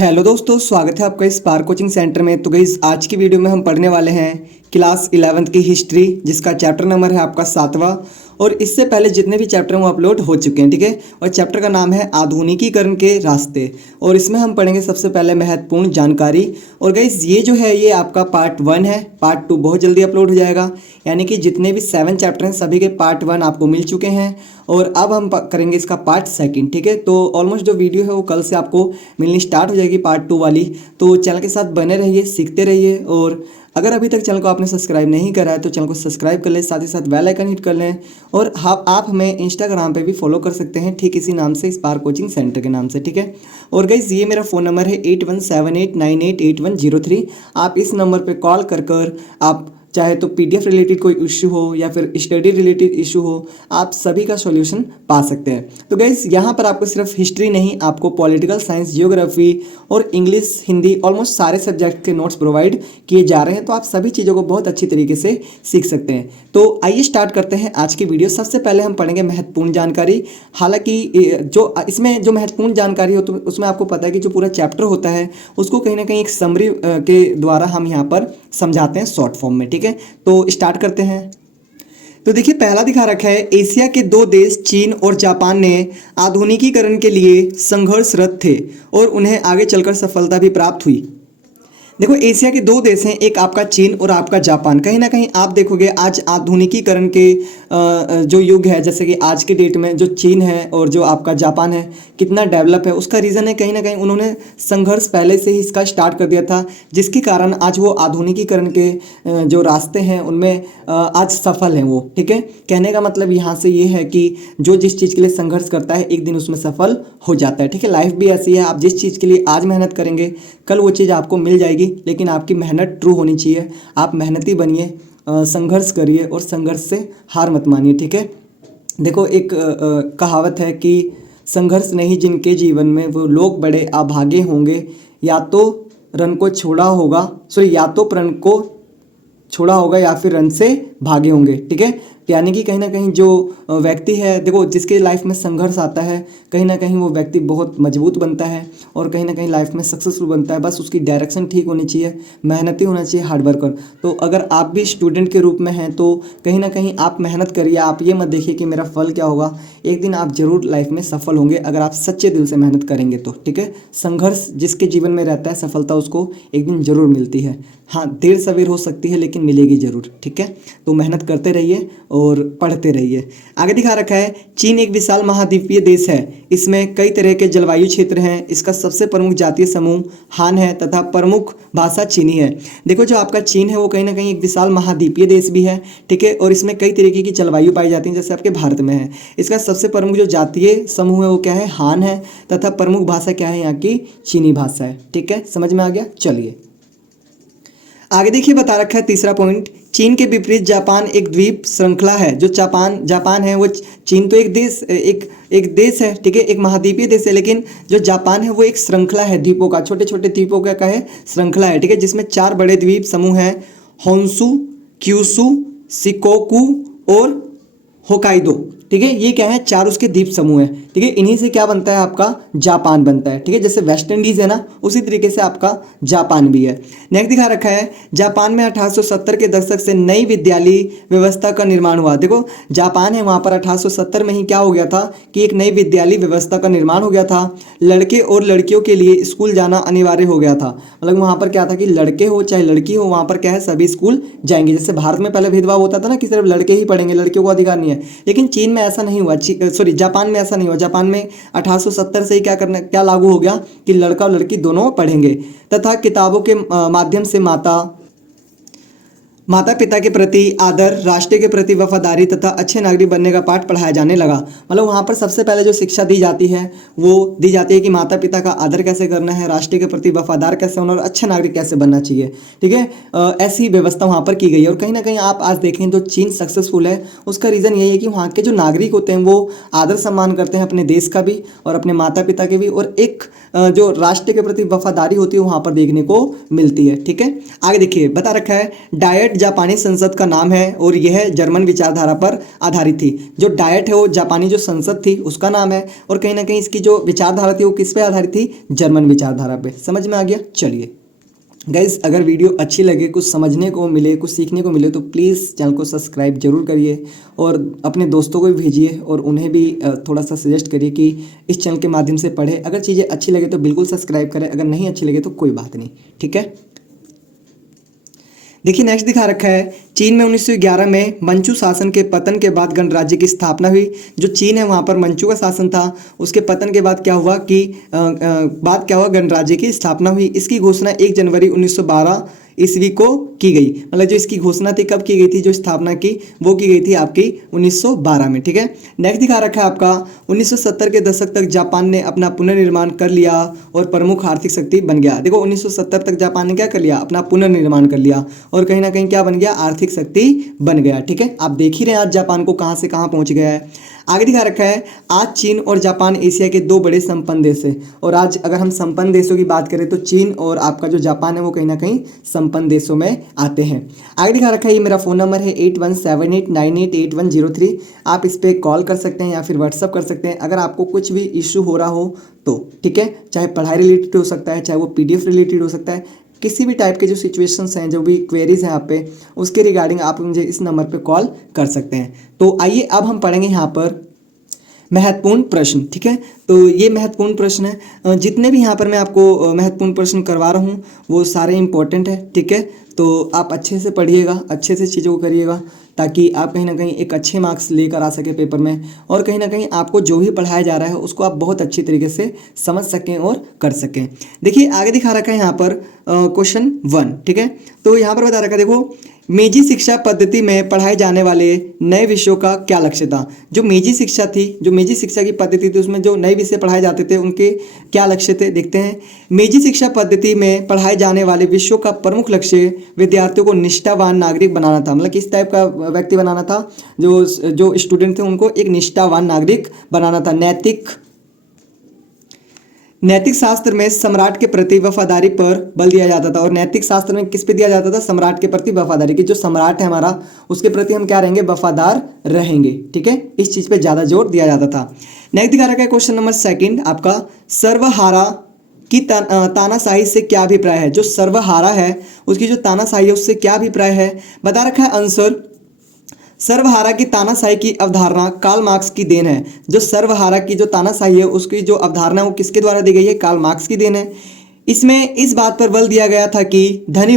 Hello दोस्तों, स्वागत है आपका स्पार्क कोचिंग सेंटर में। तो गाइस, आज की वीडियो में हम पढ़ने वाले हैं क्लास 11th की हिस्ट्री, जिसका चैप्टर नंबर है आपका 7वां। और इससे पहले जितने भी चैप्टर हैं वो अपलोड हो चुके हैं, ठीक है। और चैप्टर का नाम है आधुनिकीकरण के रास्ते। और इसमें हम पढ़ेंगे सबसे पहले महत्वपूर्ण जानकारी। और गाइस, ये जो है ये आपका पार्ट 1 है। पार्ट 2 बहुत जल्दी अपलोड हो जाएगा, यानी कि जितने भी 7 चैप्टर हैं सभी के पार्ट 1 आपको मिल चुके हैं। और अब हम करेंगे इसका पार्ट 2, ठीक है। तो ऑलमोस्ट जो वीडियो है वो कल से आपको मिलनी स्टार्ट हो जाएगी, पार्ट 2 वाली। तो चैनल के साथ बने रहिए, सीखते रहिए। और अगर अभी तक चैनल को आपने सब्सक्राइब नहीं करा है तो चैनल को सब्सक्राइब कर लें, साथ ही साथ बेल आइकन हिट कर लें। और हाँ, आप हमें इंस्टाग्राम पे भी फॉलो कर सकते हैं, ठीक इसी नाम से, स्पार्क कोचिंग सेंटर के नाम से, ठीक है। और गाइस, ये मेरा फ़ोन नंबर है 8178988103। आप इस नंबर पर कॉल कर आप चाहे तो पीडीएफ रिलेटेड कोई इशू हो या फिर स्टडी रिलेटेड इशू हो, आप सभी का सॉल्यूशन पा सकते हैं। तो गाइस, यहाँ पर आपको सिर्फ हिस्ट्री नहीं, आपको पॉलिटिकल साइंस, जियोग्राफी और इंग्लिश, हिंदी, ऑलमोस्ट सारे सब्जेक्ट के नोट्स प्रोवाइड किए जा रहे हैं। तो आप सभी चीज़ों को बहुत अच्छी तरीके से सीख सकते हैं। तो आइए स्टार्ट करते हैं आज की वीडियो। सबसे पहले हम पढ़ेंगे महत्वपूर्ण जानकारी। हालांकि जो इसमें जो महत्वपूर्ण जानकारी हो तो उसमें आपको पता है कि जो पूरा चैप्टर होता है उसको कहीं ना कहीं एक समरी के द्वारा हम यहाँ पर समझाते हैं शॉर्ट फॉर्म में, ठीक है। तो स्टार्ट करते हैं। तो देखिए, पहला दिखा रखा है, एशिया के 2 देश चीन और जापान ने आधुनिकीकरण के लिए संघर्षरत थे और उन्हें आगे चलकर सफलता भी प्राप्त हुई। देखो, एशिया के 2 देश हैं, एक आपका चीन और आपका जापान। कहीं ना कहीं आप देखोगे आज आधुनिकीकरण के जो युग है, जैसे कि आज के डेट में जो चीन है और जो आपका जापान है कितना डेवलप है, उसका रीज़न है कहीं ना कहीं उन्होंने संघर्ष पहले से ही इसका स्टार्ट कर दिया था, जिसके कारण आज वो आधुनिकीकरण के जो रास्ते हैं उनमें आज सफल हैं वो, ठीक है। कहने का मतलब यहाँ से ये है कि जो जिस चीज़ के लिए संघर्ष करता है एक दिन उसमें सफल हो जाता है, ठीक है। लाइफ भी ऐसी है, आप जिस चीज़ के लिए आज मेहनत करेंगे कल वो चीज़ आपको मिल जाएगी, लेकिन आपकी मेहनत ट्रू होनी चाहिए। आप मेहनती बनिए, संघर्ष करिए और संघर्ष से हार मत मानिए, ठीक है। देखो, एक कहावत है कि संघर्ष नहीं जिनके जीवन में वो लोग बड़े अभागे होंगे, या तो रन को छोड़ा होगा, सॉरी, या तो प्रण को छोड़ा होगा या फिर रन से भागे होंगे, ठीक है। यानी कि कहीं ना कहीं जो व्यक्ति है, देखो, जिसके लाइफ में संघर्ष आता है कहीं ना कहीं वो व्यक्ति बहुत मजबूत बनता है और कहीं ना कहीं लाइफ में सक्सेसफुल बनता है। बस उसकी डायरेक्शन ठीक होनी चाहिए, मेहनती होना चाहिए, हार्ड वर्कर। तो अगर आप भी स्टूडेंट के रूप में हैं तो कहीं ना कहीं आप मेहनत करिए। आप ये मत देखिए कि मेरा फल क्या होगा, एक दिन आप जरूर लाइफ में सफल होंगे अगर आप सच्चे दिल से मेहनत करेंगे तो, ठीक है। संघर्ष जिसके जीवन में रहता है सफलता उसको एक दिन जरूर मिलती है। हाँ, देर सवेर हो सकती है लेकिन मिलेगी जरूर, ठीक है। तो मेहनत करते रहिए और पढ़ते रहिए। आगे दिखा रखा है, चीन एक विशाल महाद्वीपीय देश है। इसमें कई तरह के जलवायु क्षेत्र हैं। इसका सबसे प्रमुख जातीय समूह हान है तथा प्रमुख भाषा चीनी है। देखो, जो आपका चीन है वो कहीं ना कहीं एक विशाल महाद्वीपीय देश भी है, ठीक है। और इसमें कई तरीके की जलवायु पाई जाती है जैसे आपके भारत में है। इसका सबसे प्रमुख जो जातीय समूह है वो क्या है, हान है, तथा प्रमुख भाषा क्या है, यहाँ की चीनी भाषा है, ठीक है। समझ में आ गया। चलिए आगे देखिए, बता रखा है तीसरा पॉइंट, चीन के विपरीत जापान एक द्वीप श्रृंखला है। जो जापान है वो, चीन तो एक देश है, ठीक है, एक महाद्वीपीय देश है, लेकिन जो जापान है वो एक श्रृंखला है द्वीपों का, छोटे छोटे द्वीपों का है, श्रृंखला है, ठीक है, जिसमें 4 बड़े द्वीप समूह हैं, होन्शु, क्यूशु, शिकोकू और होकाइदो, ठीक है। ये क्या है, 4 उसके द्वीप समूह हैं, ठीक है। इन्हीं से क्या बनता है, आपका जापान बनता है, ठीक है। जैसे वेस्ट इंडीज है ना, उसी तरीके से आपका जापान भी है। नेक्स्ट दिखा रखा है, जापान में 1870 के दशक से नई विद्यालय व्यवस्था का निर्माण हुआ। देखो, जापान है, वहाँ पर 1870 में ही क्या हो गया था कि एक नई विद्यालय व्यवस्था का निर्माण हो गया था। लड़के और लड़कियों के लिए स्कूल जाना अनिवार्य हो गया था। मतलब वहाँ पर क्या था कि लड़के हो चाहे लड़की हो, वहाँ पर क्या है, सभी स्कूल जाएंगे। जैसे भारत में पहले भेदभाव होता था ना कि सिर्फ लड़के ही पढ़ेंगे, लड़कियों को अधिकार नहीं है, लेकिन चीन में ऐसा नहीं हुआ, सॉरी, जापान में ऐसा नहीं हुआ। जापान में 1870 से ही क्या लागू हो गया कि लड़का और लड़की दोनों पढ़ेंगे, तथा किताबों के माध्यम से माता पिता के प्रति आदर, राष्ट्र के प्रति वफादारी तथा अच्छे नागरिक बनने का पाठ पढ़ाया जाने लगा। मतलब वहाँ पर सबसे पहले जो शिक्षा दी जाती है वो दी जाती है कि माता पिता का आदर कैसे करना है, राष्ट्र के प्रति वफादार कैसे होना और अच्छा नागरिक कैसे बनना चाहिए, ठीक है। ऐसी व्यवस्था वहाँ पर की गई है। और कहीं ना कहीं आप आज देखें तो चीन सक्सेसफुल है, उसका रीज़न यही है कि वहाँ के जो नागरिक होते हैं वो आदर सम्मान करते हैं अपने देश का भी और अपने माता पिता के भी, और एक जो राष्ट्र के प्रति वफादारी होती है वहाँ पर देखने को मिलती है, ठीक है। आगे देखिए, बता रखा है, डायट जापानी संसद का नाम है और यह जर्मन विचारधारा पर आधारित थी। जो डाइट है वो जापानी जो संसद थी उसका नाम है और कहीं ना कहीं इसकी जो विचारधारा थी वो किस पे आधारित थी, जर्मन विचारधारा पे। समझ में आ गया। चलिए गाइस, अगर वीडियो अच्छी लगे, कुछ समझने को मिले, कुछ सीखने को मिले तो प्लीज़ चैनल को सब्सक्राइब जरूर करिए और अपने दोस्तों को भी भेजिए और उन्हें भी थोड़ा सा सजेस्ट करिए कि इस चैनल के माध्यम से पढ़े। अगर चीज़ें अच्छी लगे तो बिल्कुल सब्सक्राइब करें, अगर नहीं अच्छी लगे तो कोई बात नहीं, ठीक है। देखिए नेक्स्ट दिखा रखा है, चीन में 1911 में मंचू शासन के पतन के बाद गणराज्य की स्थापना हुई। जो चीन है वहाँ पर मंचू का शासन था, उसके पतन के बाद क्या हुआ कि गणराज्य की स्थापना हुई। इसकी घोषणा 1 जनवरी 1912 ईस्वी को की गई। मतलब जो इसकी घोषणा थी कब की गई थी, जो स्थापना की वो की गई थी आपकी 1912 में, ठीक है। नेक्स्ट दिखा रखा है आपका 1970 के दशक तक जापान ने अपना पुनर्निर्माण कर लिया और प्रमुख आर्थिक शक्ति बन गया। देखो 1970 तक जापान ने क्या कर लिया, अपना पुनर्निर्माण कर लिया और कहीं ना कहीं क्या बन गया, आर्थिक शक्ति बन गया, ठीक है। आप देख ही रहे हैं आज जापान को कहाँ से कहाँ पहुँच गया है। आगे दिखा रखा है, आज चीन और जापान एशिया के 2 बड़े संपन्न देश हैं। और आज अगर हम संपन्न देशों की बात करें तो चीन और आपका जो जापान है वो कहीं ना कहीं संपन्न देशों में आते हैं। आगे दिखा रखा है, ये मेरा फ़ोन नंबर है 8178988103। आप इस पर कॉल कर सकते हैं या फिर व्हाट्सअप कर सकते हैं अगर आपको कुछ भी इशू हो रहा हो तो, ठीक है। चाहे पढ़ाई रिलेटेड हो सकता है, चाहे वो PDF रिलेटेड हो सकता है, किसी भी टाइप के जो सिचुएशंस हैं, जो भी क्वेरीज हैं आप पे, उसके रिगार्डिंग आप मुझे इस नंबर पे कॉल कर सकते हैं। तो आइए अब हम पढ़ेंगे यहाँ पर महत्वपूर्ण प्रश्न, ठीक है। तो ये महत्वपूर्ण प्रश्न है, जितने भी यहाँ पर मैं आपको महत्वपूर्ण प्रश्न करवा रहा हूँ वो सारे इंपॉर्टेंट है, ठीक है। तो आप अच्छे से पढ़िएगा, अच्छे से चीज़ों को करिएगा ताकि आप कहीं ना कहीं एक अच्छे मार्क्स लेकर आ सके पेपर में और कहीं ना कहीं आपको जो भी पढ़ाया जा रहा है उसको आप बहुत अच्छी तरीके से समझ सकें और कर सकें। देखिए आगे दिखा रखा है यहाँ पर क्वेश्चन 1, ठीक है। तो यहाँ पर बता रखा है, देखो मेजी शिक्षा पद्धति में पढ़ाए जाने वाले नए विषयों का क्या लक्ष्य था। जो मेजी शिक्षा थी, जो मेजी शिक्षा की पद्धति थी उसमें जो नए विषय पढ़ाए जाते थे उनके क्या लक्ष्य थे, देखते हैं। मेजी शिक्षा पद्धति में पढ़ाए जाने वाले विषयों का प्रमुख लक्ष्य विद्यार्थियों को निष्ठावान नागरिक बनाना था। मतलब किस टाइप का व्यक्ति बनाना था, जो स्टूडेंट थे उनको एक निष्ठावान नागरिक बनाना था। नैतिक शास्त्र में सम्राट के प्रति वफादारी पर बल दिया जाता था। और नैतिक शास्त्र में किस पे दिया जाता था, सम्राट के प्रति वफादारी की। जो सम्राट है हमारा उसके प्रति हम क्या रहेंगे, वफादार रहेंगे, ठीक है। इस चीज पे ज्यादा जोर दिया जाता था। नेक्स्ट दिखा रखा है क्वेश्चन नंबर 2 आपका, सर्वहारा की तानाशाही से क्या अभिप्राय है। जो सर्वहारा है उसकी जो तानाशाही है उससे क्या अभिप्राय है, बता रखा है आंसर। सर्वहारा की तानाशाही की अवधारणा कार्ल मार्क्स की देन है। जो सर्वहारा की जो तानाशाही है उसकी जो अवधारणा है वो किसके द्वारा दी गई है, कार्ल मार्क्स की देन है। इसमें इस बात पर बल दिया गया था कि धनी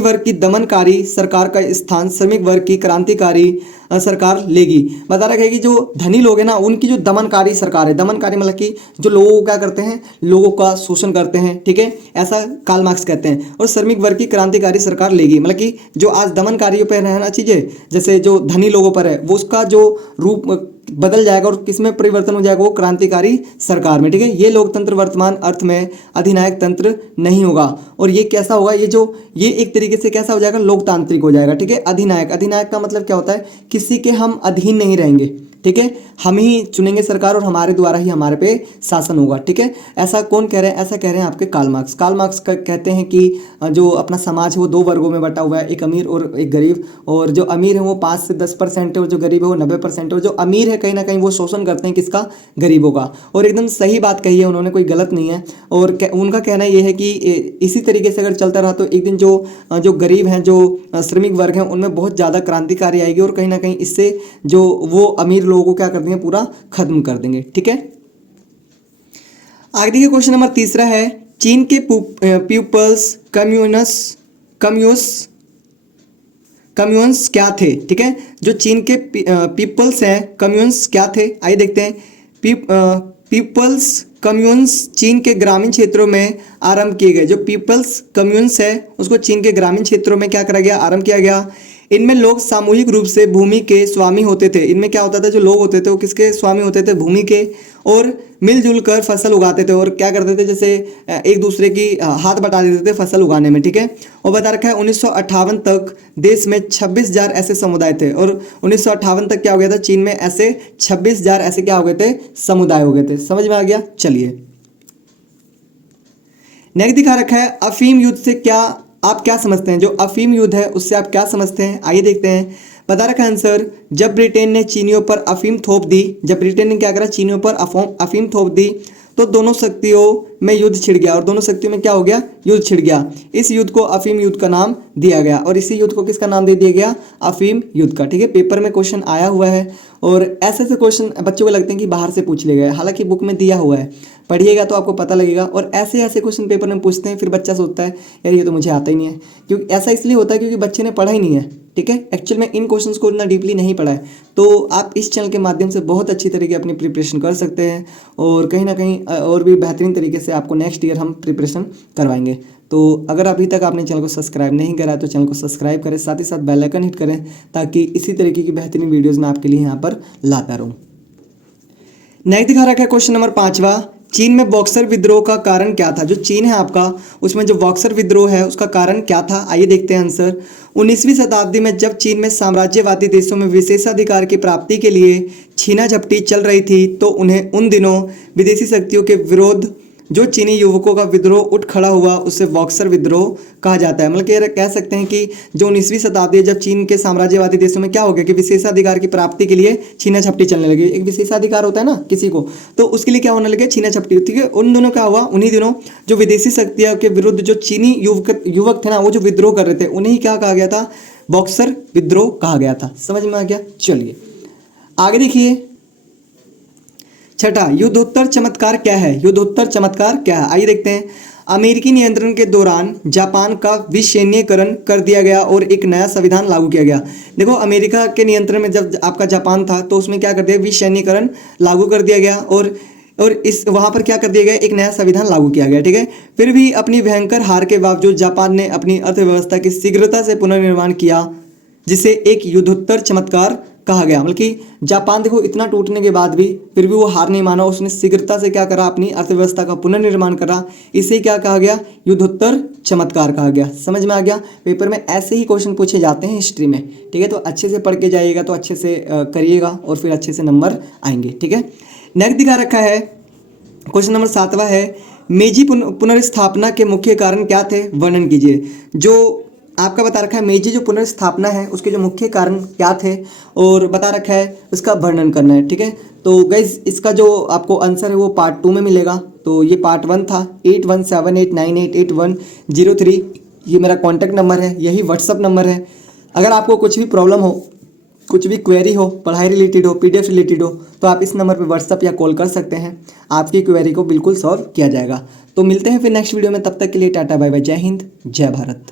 वर्ग की दमनकारी सरकार का स्थान श्रमिक वर्ग की क्रांतिकारी सरकार लेगी। बता रखा है कि जो धनी लोग हैं ना उनकी जो दमनकारी सरकार है, दमनकारी मतलब कि जो लोगों को क्या करते हैं, लोगों का शोषण करते हैं, ठीक है, ऐसा कार्ल मार्क्स कहते हैं। और श्रमिक वर्ग की क्रांतिकारी सरकार लेगी, मतलब कि जो आज दमनकारियों पर रहना चीज़ें जैसे जो धनी लोगों पर है वो उसका जो रूप बदल जाएगा और किसमें परिवर्तन हो जाएगा, वो क्रांतिकारी सरकार में, ठीक है। ये लोकतंत्र वर्तमान अर्थ में अधिनायक तंत्र नहीं होगा। और ये कैसा होगा, ये एक तरीके से कैसा हो जाएगा, लोकतांत्रिक हो जाएगा, ठीक है। अधिनायक का मतलब क्या होता है, किसी के हम अधीन नहीं रहेंगे, ठीक है। हम ही चुनेंगे सरकार और हमारे द्वारा ही हमारे पे शासन होगा, ठीक है। ऐसा कौन कह रहे हैं, ऐसा कह रहे हैं आपके कार्ल मार्क्स। कार्ल मार्क्स कहते हैं कि जो अपना समाज है वो 2 वर्गों में बटा हुआ है, एक अमीर और एक गरीब। और जो अमीर है वो 5 से 10% है और जो गरीब है वो 90% है। और जो अमीर है कहीं ना कहीं वो शोषण करते हैं किसका, गरीबों का। और एकदम सही बात कही है उन्होंने, कोई गलत नहीं है। और उनका कहना ये है कि इसी तरीके से अगर चलता रहा तो एक दिन जो गरीब हैं, जो श्रमिक वर्ग हैं, उनमें बहुत ज़्यादा क्रांतिकारी आएगी और कहीं ना कहीं इससे जो वो अमीर लोगों को क्या कर देंगे, पूरा खत्म कर देंगे, ठीक है। आगे देखिए क्वेश्चन नंबर 3 है, चीन के पीपल्स कम्युन्स क्या थे, ठीक है। जो चीन के पीपल्स हैं, कम्युन्स क्या थे, आइए देखते हैं। पीपल्स कम्युन्स चीन के ग्रामीण क्षेत्रों में आरंभ किए गए। जो पीपल्स कम्युन्स है उसको चीन के ग्रामीण क्षेत्रों में क्या करा गया, आरंभ किया गया। इनमें लोग सामूहिक रूप से भूमि के स्वामी होते थे। इनमें क्या होता था, जो लोग होते थे वो किसके स्वामी होते थे, भूमि के। और मिलजुल कर फसल उगाते थे और क्या करते थे, जैसे एक दूसरे की हाथ बटा देते थे फसल उगाने में, ठीक है। और बता रखा है 1958 तक देश में 26,000 ऐसे समुदाय थे। और 1958 तक क्या हो गया था, चीन में ऐसे 26,000 ऐसे क्या हो गए थे, समुदाय हो गए थे। समझ में आ गया। चलिए नेक्स्ट दिखा रखा है, अफीम युद्ध से क्या आप क्या समझते हैं? जो अफीम युद्ध है उससे आप क्या समझते हैं? आइए देखते हैं। बता रखा आंसर, जब ब्रिटेन ने चीनियों पर अफीम थोप दी, जब ब्रिटेन ने क्या करा, चीनियों पर अफीम थोप दी, तो दोनों शक्तियों में युद्ध छिड़ गया। और दोनों शक्तियों में क्या हो गया? युद्ध छिड़ गया। इस युद्ध को अफीम युद्ध का नाम दिया गया। और इसी युद्ध को किसका नाम दे दिया गया? अफीम युद्ध का। ठीक है, पेपर में क्वेश्चन आया हुआ है और ऐसे ऐसे क्वेश्चन बच्चों को लगते हैं कि बाहर से पूछ लिए गए, हालांकि बुक में दिया हुआ है, पढ़िएगा तो आपको पता लगेगा। और ऐसे ऐसे क्वेश्चन पेपर में पूछते हैं, फिर बच्चा सोचता है यार ये तो मुझे आता ही नहीं है, क्योंकि ऐसा इसलिए होता है क्योंकि बच्चे ने पढ़ा ही नहीं है। ठीक है, एक्चुअल में इन क्वेश्चंस को इतना डीपली नहीं पढ़ा है। तो आप इस चैनल के माध्यम से बहुत अच्छी तरीके अपनी प्रिपरेशन कर सकते हैं और कहीं ना कहीं और भी बेहतरीन तरीके से आपको नेक्स्ट ईयर हम प्रिपरेशन करवाएंगे। तो अगर अभी तक आपने चैनल को सब्सक्राइब नहीं करा है तो चैनल को सब्सक्राइब करें, साथ ही साथ बेल आइकन हिट करें, ताकि इसी तरीके की बेहतरीन वीडियोज़ मैं आपके लिए यहाँ पर लाता रहूँ। नेक्स्ट दिखा रखा है क्वेश्चन नंबर 5वां, चीन में बॉक्सर विद्रोह का कारण क्या था? जो चीन है आपका, उसमें जो बॉक्सर विद्रोह है उसका कारण क्या था? आइए देखते हैं आंसर। 19वीं शताब्दी में जब चीन में साम्राज्यवादी देशों में विशेषाधिकार की प्राप्ति के लिए छीना झपटी चल रही थी, तो उन्हें उन दिनों विदेशी शक्तियों के विरोध जो चीनी युवकों का विद्रोह उठ खड़ा हुआ, उसे बॉक्सर विद्रोह कहा जाता है। मतलब कि कह सकते हैं कि जो 19वीं शताब्दी जब चीन के साम्राज्यवादी देशों में क्या हो गया कि विशेषाधिकार की प्राप्ति के लिए छीना झपटी चलने लगी। एक विशेषाधिकार होता है ना किसी को, तो उसके लिए क्या होने लगे? छीना झपटी। ठीक है, उन दिनों क्या हुआ? उन्हीं दिनों जो विदेशी शक्तियों के विरुद्ध जो चीनी युवक थे ना, वो जो विद्रोह कर रहे थे, उन्हें क्या कहा गया था? बॉक्सर विद्रोह कहा गया था। समझ में आ गया? चलिए आगे देखिए। छठा, युद्धोत्तर चमत्कार क्या है? युद्धोत्तर चमत्कार क्या है? आइए देखते हैं। अमेरिकी नियंत्रण के दौरान जापान का विसैन्यीकरण कर दिया गया और एक नया संविधान लागू किया गया। देखो, अमेरिका के नियंत्रण में जब आपका जापान था तो उसमें क्या कर दिया? विसैन्यीकरण लागू कर दिया गया और इस वहाँ पर क्या कर दिया गया? एक नया संविधान लागू किया गया। ठीक है, फिर भी अपनी भयंकर हार के बावजूद जापान ने अपनी अर्थव्यवस्था की शीघ्रता से पुनर्निर्माण किया, जिसे एक युद्धोत्तर चमत्कार कहा गया। मतलब कि जापान देखो इतना टूटने के बाद भी फिर भी वो हार नहीं माना, उसने शीघ्रता से क्या करा? अपनी अर्थव्यवस्था का पुनर्निर्माण करा। इसे क्या कहा गया? युद्धोत्तर चमत्कार कहा गया। समझ में आ गया? पेपर में ऐसे ही क्वेश्चन पूछे जाते हैं हिस्ट्री में। ठीक है, तो अच्छे से पढ़ के जाइएगा तो अच्छे से करिएगा और फिर अच्छे से नंबर आएंगे। ठीक है, नेक्स्ट दिखा रखा है क्वेश्चन नंबर 7वां है, मेजी पुनर्स्थापना के मुख्य कारण क्या थे? वर्णन कीजिए। जो आपका बता रखा है मेजी जो पुनर्स्थापना है उसके जो मुख्य कारण क्या थे और बता रखा है उसका वर्णन करना है। ठीक है, तो गाइस इसका जो आपको आंसर है वो पार्ट 2 में मिलेगा। तो ये पार्ट 1 था। 8178988103 ये मेरा कॉन्टैक्ट नंबर है, यही व्हाट्सअप नंबर है। अगर आपको कुछ भी प्रॉब्लम हो, कुछ भी क्वेरी हो, पढ़ाई रिलेटेड हो, PDF रिलेटेड हो, तो आप इस नंबर पर व्हाट्सअप या कॉल कर सकते हैं। आपकी क्वेरी को बिल्कुल सॉल्व किया जाएगा। तो मिलते हैं फिर नेक्स्ट वीडियो में, तब तक के लिए टाटा बाय बाय, जय हिंद, जय भारत।